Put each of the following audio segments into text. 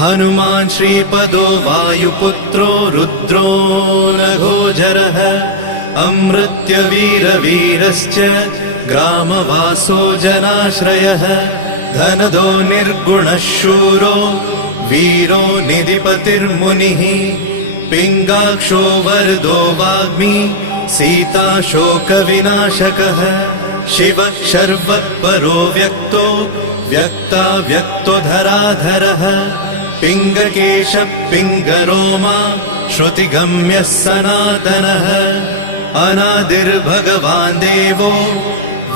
हनुमान् श्रीपदो वायुपुत्रो रुद्रो नघोजरः अमृत्यवीरवीरश्च ग्रामवासो जनाश्रयः धनदो निर्गुणः शूरो वीरो निधिपतिर्मुनिः पिङ्गाक्षो वरदो वाग्मी सीताशोकविनाशकः शिवः शर्वत्परो व्यक्तो व्यक्तो धराधरः पिङ्गकेशः पिङ्गरोमा श्रुतिगम्यः सनातनः अनादिर्भगवान् देवो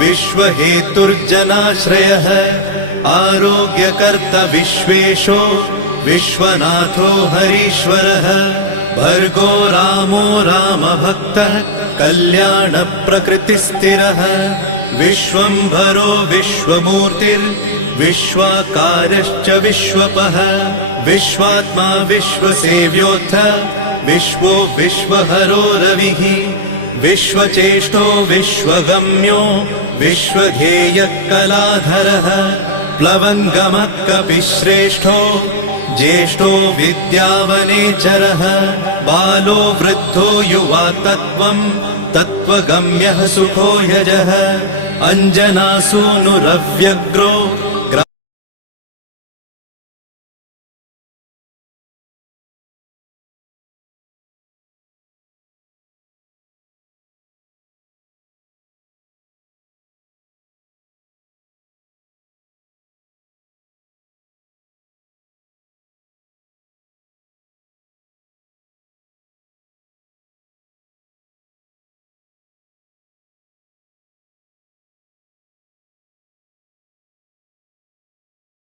विश्वहेतुर्जनाश्रयः आरोग्यकर्ता विश्वेशो विश्वनाथो हरीश्वरः भर्गो रामो रामभक्तः कल्याणप्रकृतिस्थिरः विश्वम्भरो विश्वमूर्तिर्विश्वाकारश्च विश्वपः विश्वात्मा विश्वसेव्योऽथ विश्वो विश्वहरो रविः विश्वचेष्टो विश्वगम्यो विश्वध्येयः कलाधरः प्लवङ्गमः कपिश्रेष्ठो ज्येष्ठो विद्यावनेचरः बालो वृद्धो युवा तत्त्वगम्यः सुखो यजः अञ्जनासूनुरव्यग्रो